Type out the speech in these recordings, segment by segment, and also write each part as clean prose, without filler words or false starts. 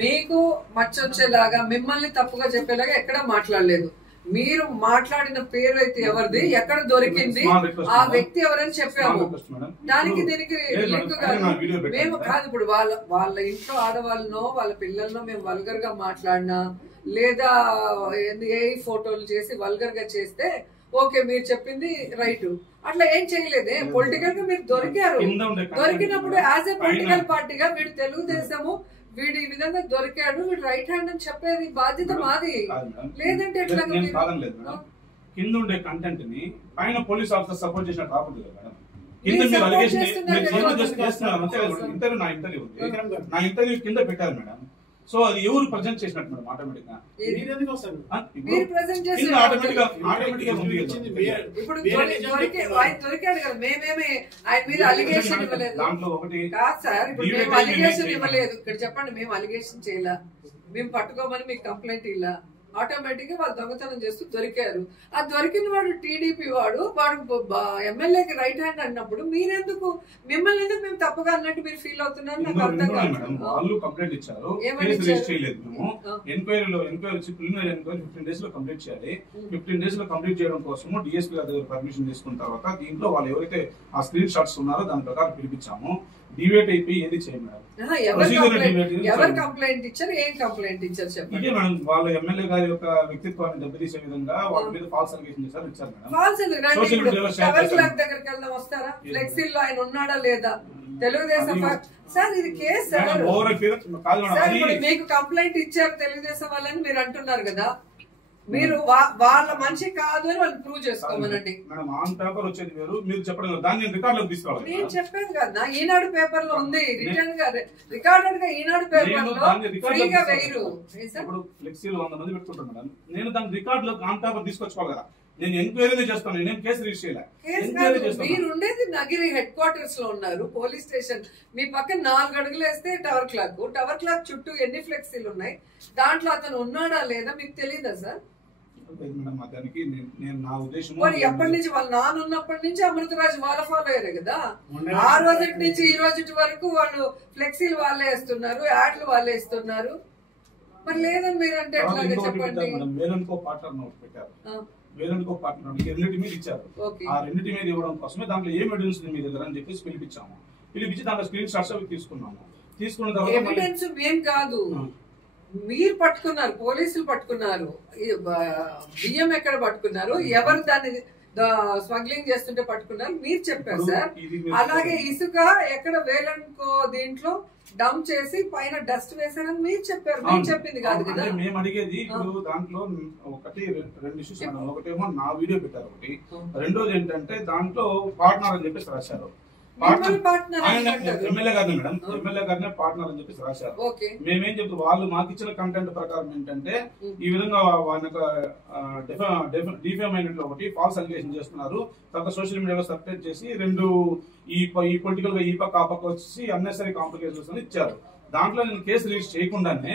మీకు మచ్చొచ్చేలాగా మిమ్మల్ని తప్పుగా చెప్పేలాగా ఎక్కడా మాట్లాడలేదు. మీరు మాట్లాడిన పేరు అయితే ఎవరిది, ఎక్కడ దొరికింది, ఆ వ్యక్తి ఎవరని చెప్పాము. దానికి దీనికి లింక్ కాదు. మేము కాదు ఇప్పుడు వాళ్ళ ఇంట్లో ఆడవాళ్ళనో వాళ్ళ పిల్లలనో మేము వల్గర్ గా మాట్లాడినా లేదా ఏ ఫోటోలు చేసి వల్గర్ గా చేస్తే ఓకే మీరు చెప్పింది రైట్. అట్లా ఏం చేయలేదే. పొలిటికల్ గా మీరు దొరికారు. దొరికినప్పుడు యాజ్ ఎ పొలిటికల్ పార్టీగా వీడు తెలుగుదేశము వీడు ఈ విధంగా దొరికాడు, వీడు రైట్ హ్యాండ్ అని చెప్పేది బాధ్యత మాది. లేదంటే ఎట్లా కింద ఉండే కంటెంట్ ని పైన పోలీస్ ఆఫీసర్ సపోర్ట్ చేసినట్టు రాకూడదు కదా. కింద మీరు అలిగేషన్ ఇంటర్వ్యూ నా ఇంటర్వ్యూ కింద పెట్టారు మేడం. సో అది ఎవరు ప్రజెంట్ చేసినట్టు మేడం ఆటోమేటిక్ గా దొరికాడు కదా. మేమేమి ఆయన మీద అలిగేషన్ ఇవ్వలేదు. దాంట్లో ఒకటి కాదు సార్, ఇప్పుడు మేము అలిగేషన్ ఇవ్వలేదు. ఇక్కడ చెప్పండి, మేము అలిగేషన్ చేయలా, మేము పట్టుకోమని మీకు కంప్లైంట్ ఇలా. ఆటోమేటిక్ గా వాళ్ళు దొంగతనం చేస్తూ దొరికారు. ఆ దొరికిన వాడు టీడీపీ వాడు ఎమ్మెల్యేకి రైట్ హ్యాండ్ అన్నప్పుడు మీరెందుకు మిమ్మల్ని ఎందుకు మేము తప్పుగా అన్నట్టు మీరు ఫీల్ అవుతున్నారు? నాకు అర్థం కాదు. వాళ్ళు కంప్లైంట్ ఇచ్చారు, ఎంక్వైరీలో 15 days లో కంప్లీట్ చేయాలి. 15 days లో కంప్లీట్ చేయడం కోసం డిఎస్పీ గారి దగ్గర పర్మిషన్ తీసుకున్న తర్వాత దీంట్లో వాళ్ళు ఎవరైతే ఆ స్క్రీన్ షాట్స్ ఉన్నారో దాని ప్రకారం పిలిపించాము. డివేట్ అయిపోయి ఏది చేయండి ఎవరు కంప్లైంట్ ఇచ్చారు, ఏం కంప్లైంట్ ఇచ్చారు చెప్పండి. ఇదే మేడం వాళ్ళ ఎమ్మెల్యే గారి యొక్క వ్యక్తిత్వాన్ని దెబ్బతీసే విధంగా వాళ్ళ మీద ఫాల్స్ అలిగేషన్ చేశారు, ఇచ్చారు మేడం. దగ్గరికి వెళ్దాం వస్తారా? ఫ్లెక్సీల్లో ఆయన ఉన్నాడా లేదా? తెలుగుదేశం సార్ ఇది కేసు మీకు కంప్లైంట్ ఇచ్చారు తెలుగుదేశం వాళ్ళని మీరు అంటున్నారు కదా. మీరు వాళ్ళ మనిషి కాదు అని వాళ్ళు ప్రూవ్ చేసుకోమనండి. మీరు చెప్పడం దాన్ని రికార్డ్ లోకి తీసుకోవాలి. నేను చెప్పాను కదా, ఈనాడు పేపర్ లో ఉంది, రిటర్న్ గా రికార్డెడ్ గా ఈనాడు పేపర్ లో ఫ్రీగా వేయరు. ఇప్పుడు ఫ్లెక్సీలో 100 మంది పెట్టుకుంటాను మేడం. నేను దాని రికార్డ్ లో ఆన్ పేపర్ తీసుకొచ్చుకోవాలి కదా. నేను ఎంక్వైరీ చేస్తాను, నేను కేసు రిజిస్టర్ చేయలేదు. మీరు ఉండేది నగిరి హెడ్ క్వార్టర్స్ లో ఉన్నారు, పోలీస్ స్టేషన్. మీ పక్కన 4 అడుగులు వేస్తే టవర్ క్లాక్ చుట్టూ ఎన్ని ఫ్లెక్సీలు ఉన్నాయి, దాంట్లో అతను ఉన్నాడా లేదా మీకు తెలీదా సార్? ఎప్పటి నుంచి వాళ్ళ నాన్న ఉన్నప్పటి నుంచి అమృతరాజ్ వాళ్ళ ఫాలో అయ్యారు కదా. ఆ రోజు నుంచి ఈ రోజు వరకు వాళ్ళు ఫ్లెక్సీలు వాళ్ళే వేస్తున్నారు, యాడ్లు వాళ్ళే ఇస్తున్నారు. మరి లేదని మీరు అంటే ఎట్లాగా చెప్పండి. వేలనుకో పార్ట్నర్ రెండింటి మీద ఇచ్చారు. ఆ రెండింటి మీద ఇవ్వడం కోసమే దాంట్లో ఏం ఎవిడెన్స్ ఉంది మీ దగ్గర అని చెప్పేసి పిలిపించాము. పిలిపించి దాంట్లో స్క్రీన్ షాట్స్ అవి తీసుకున్నాము. తీసుకున్న తర్వాత ఎవిడెన్స్ ఏం కాదు, మీరు పట్టుకున్నారు, పోలీసులు పట్టుకున్నారు. బియ్యం ఎక్కడ పట్టుకున్నారు, ఎవరు దాన్ని స్మగ్లింగ్ చేస్తుంటే పట్టుకున్నారు మీరు చెప్పారు సార్. అలాగే ఇసుక ఎక్కడ వేలనుకో దీంట్లో డంప్ చేసి పైన డస్ట్ వేసారని మీరు చెప్పారు, మీరు చెప్పింది కాదు కదా. మేము అడిగేది ఇప్పుడు దాంట్లో ఒకటి 2 ఇష్యూస్. ఒకటేమో నా వీడియో పెట్టారు, ఒకటి రెండోది ఏంటంటే దాంట్లో పార్ట్నర్ అని చెప్పేసి రాశారు. ఎమ్మెల్యే గారిని మేడం, ఎమ్మెల్యే గారినే పార్ట్నర్ అని చెప్పేసి రాశారు. మేమేం చెప్తాం, వాళ్ళు మాకు ఇచ్చిన కంటెంట్ ప్రకారం ఏంటంటే ఈ విధంగా వాళ్ళ డిఫేమైనట్లు ఒకటి ఫాల్స్ అలిగేషన్ చేస్తున్నారు. తర్వాత సోషల్ మీడియాలో సర్క్యులేట్ చేసి 2 ఈ పొలిటికల్ గా ఈ పక్క ఆ పక్క వచ్చేసి అన్నెసరీ కాంప్లికేషన్స్ అని ఇచ్చారు. దాంట్లో నేను కేసు రిజిస్టర్ చేయకుండానే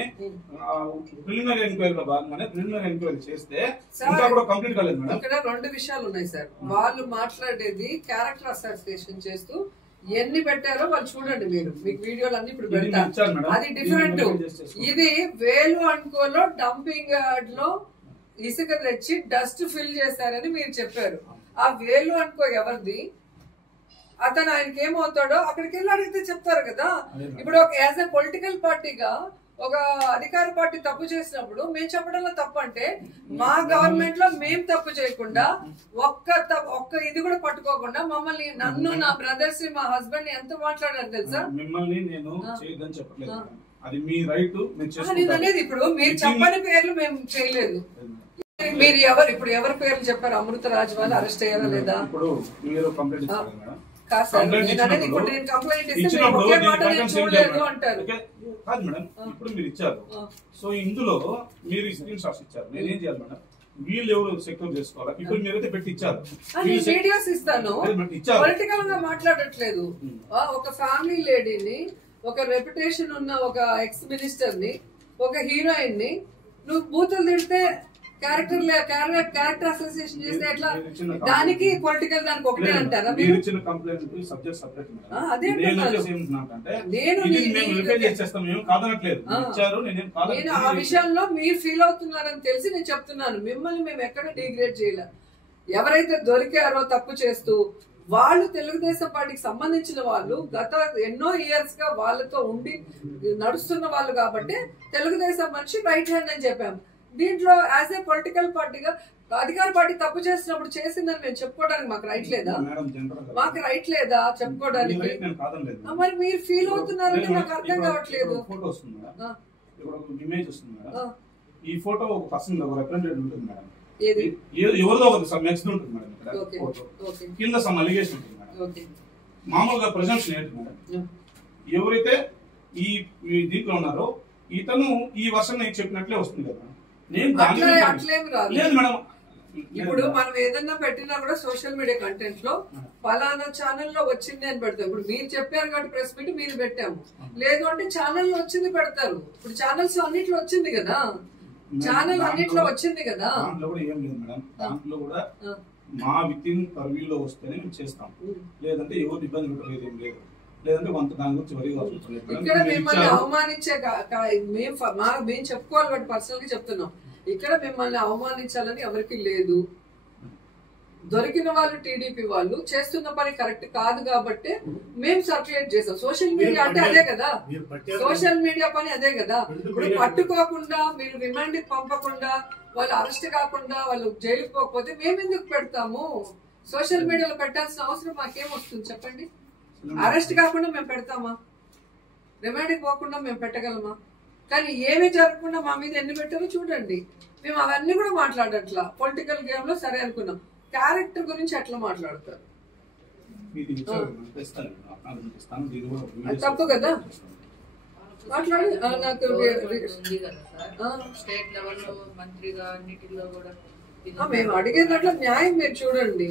ప్రిలిమినరీ ఎంక్వైరీలో భాగంగానే ప్రిలిమినరీ ఎంక్వైరీ చేస్తే ఇంకా కూడా కంప్లీట్ కాలేదు మేడం. ఇక్కడ 2 విషయాలు ఉన్నాయి సార్. వాళ్ళు మాట్లాడేది క్యారెక్టర్ అసోసియేషన్ చేస్తూ ఎన్ని పెట్టారో వాళ్ళు చూడండి, మీరు మీకు వీడియోలు అన్ని ఇప్పుడు పెడతారు. అది డిఫరెంట్. ఇది వేలు అనుకోలో డంపింగ్ యార్డ్ లో ఇసుక తెచ్చి డస్ట్ ఫిల్ చేశారని మీరు చెప్పారు. ఆ వేలు అనుకో ఎవరిది, అతను ఆయనకి ఏమవుతాడో అక్కడికి వెళ్ళి అడిగితే చెప్తారు కదా. ఇప్పుడు ఒక యాజ్ ఎ పొలిటికల్ పార్టీగా ఒక అధికార పార్టీ తప్పు చేసినప్పుడు మేము చెప్పడంలో తప్పు అంటే, మా గవర్నమెంట్ లో మేము తప్పు చేయకుండా ఒక్క ఇది కూడా పట్టుకోకుండా మమ్మల్ని, నన్ను, నా బ్రదర్స్, మా హస్బెండ్ ఎంత మాట్లాడారు తెలుసా. మిమ్మల్ని నేను చేయదని చెప్పలేదు, అది మీ రైట్. నేను అనేది ఇప్పుడు మీరు చెప్పని పేర్లు మేము చేయలేదు. మీరు ఇప్పుడు ఎవరి పేర్లు చెప్పారు? అమృతరాజ్ వాళ్ళు అరెస్ట్ అయ్యారా లేదా? ఇప్పుడు మీరు కంప్లైంట్ ఇచ్చారు మేడం. కాదు మేడం, ఇప్పుడు మీరు ఇచ్చారు. సో ఇందులో మీరు స్క్రీన్ షాట్స్ ఇచ్చారు. నేనేం చేయాలి మేడం? వీళ్ళు ఎవరు సెక్యూర్ చేసుకోవాలి? ఇప్పుడు మీరైతే పెట్టి ఇచ్చారు, వీడియోస్ ఇస్తాను. పొలిటికల్ గా మాట్లాడట్లేదు. ఒక ఫ్యామిలీ లేడీని, ఒక రెప్యుటేషన్ ఉన్న ఒక ఎక్స్ మినిస్టర్ ని, ఒక హీరోయిన్ ని నువ్వు బూతులు తిడితే క్యారెక్టర్ అసోసియేషన్ చేస్తే ఎట్లా? దానికి పొలిటికల్ దానికి ఒకటే అంటారా? నేను ఆ విషయంలో మీరు ఫీల్ అవుతున్నారని తెలిసి నేను చెప్తున్నాను. మిమ్మల్ని మేము ఎక్కడ డిగ్రేడ్ చేయలే. ఎవరైతే దొరికారో తప్పు చేస్తూ వాళ్ళు తెలుగుదేశం పార్టీకి సంబంధించిన వాళ్ళు గత ఎన్నో ఇయర్స్ గా వాళ్ళతో ఉండి నడుస్తున్న వాళ్ళు కాబట్టి తెలుగుదేశం మనిషి రైట్ హ్యాండ్ అని చెప్పాము. దీంట్లో యాజ్ ఏ పొలిటికల్ పార్టీగా అధికార పార్టీ తప్పు చేసినప్పుడు చేసిందని మేము చెప్పుకోవడానికి మాకు రైట్ లేదా? మాకు రైట్ లేదా చెప్పుకోవడానికి? మరి మీరు ఫీల్ అవుతున్నారని నాకు అర్థం కావట్లేదు. ఈ ఫోటో ఒక పర్సన్ రిప్రజెంటేటివ్ ఉంటుంది మేడం, ఎవరిదో ఒక సమ్ నెక్స్ట్ ఉంటుంది మేడం, ఇక్కడ కింద సమ్ అలిగేషన్ ఉంటుంది మేడం. మామూలుగా ప్రెజెంప్షన్ ఏంటి మేడం, ఎవరైతే ఈ దీంట్లో ఉన్నారో ఇతను ఈ వర్షం నేను చెప్పినట్లే వస్తుంది కదా. అట్లేమి రాదు మేడం. ఇప్పుడు మనం ఏదన్నా పెట్టినా కూడా సోషల్ మీడియా కంటెంట్ లో ఫలానా ఛానల్లో వచ్చింది అని పెడతాం. ఇప్పుడు మీరు చెప్పారు కాబట్టి ప్రెస్ మీట్ మీరు పెట్టాము, లేదు అంటే ఛానల్లో వచ్చింది పెడతారు. ఇప్పుడు ఛానల్స్ అన్నిట్లో వచ్చింది కదా, ఛానల్ అన్నిట్లో వచ్చింది కదా. దాంట్లో కూడా ఏం లేదు మేడం, దాంట్లో కూడా మా విత్ ఇన్ పర్వ్యూలో వస్తేనే మేము చేస్తాం, లేదంటే ఎవరు ఇబ్బంది పెట్టలేదు ఏం లేదు. లేదంటే దాని గురించి వరి ఇక్కడ మిమ్మల్ని అవమానించే మేము చెప్పుకోవాలి కాబట్టి పర్సనల్ గా చెప్తున్నాం. ఇక్కడ మిమ్మల్ని అవమానించాలని ఎవరికి లేదు. దొరికిన వాళ్ళు టీడీపీ వాళ్ళు చేస్తున్న పని కరెక్ట్ కాదు కాబట్టి మేము సర్క్యులేట్ చేసాం. సోషల్ మీడియా అంటే అదే కదా, సోషల్ మీడియా పని అదే కదా. ఇప్పుడు పట్టుకోకుండా మీరు రిమాండ్ పంపకుండా వాళ్ళు అరెస్ట్ కాకుండా వాళ్ళు జైలుకి పోకపోతే మేము ఎందుకు పెడతాము? సోషల్ మీడియాలో పెట్టాల్సిన అవసరం మాకేం వస్తుంది చెప్పండి? అరెస్ట్ కాకుండా మేము పెడతామా? రిమాండ్కి పోకుండా మేము పెట్టగలమా? కానీ ఏమి జరగకుండా మా మీద ఎన్ని పెట్టారో చూడండి. మేము అవన్నీ కూడా మాట్లాడట్లా. పొలిటికల్ గేమ్ లో సరే అనుకున్నాం, క్యారెక్టర్ గురించి ఎట్లా మాట్లాడతారు? తప్పు కదా మాట్లాడి. నాకు మేము అడిగేదాంట్లో న్యాయం మీరు చూడండి.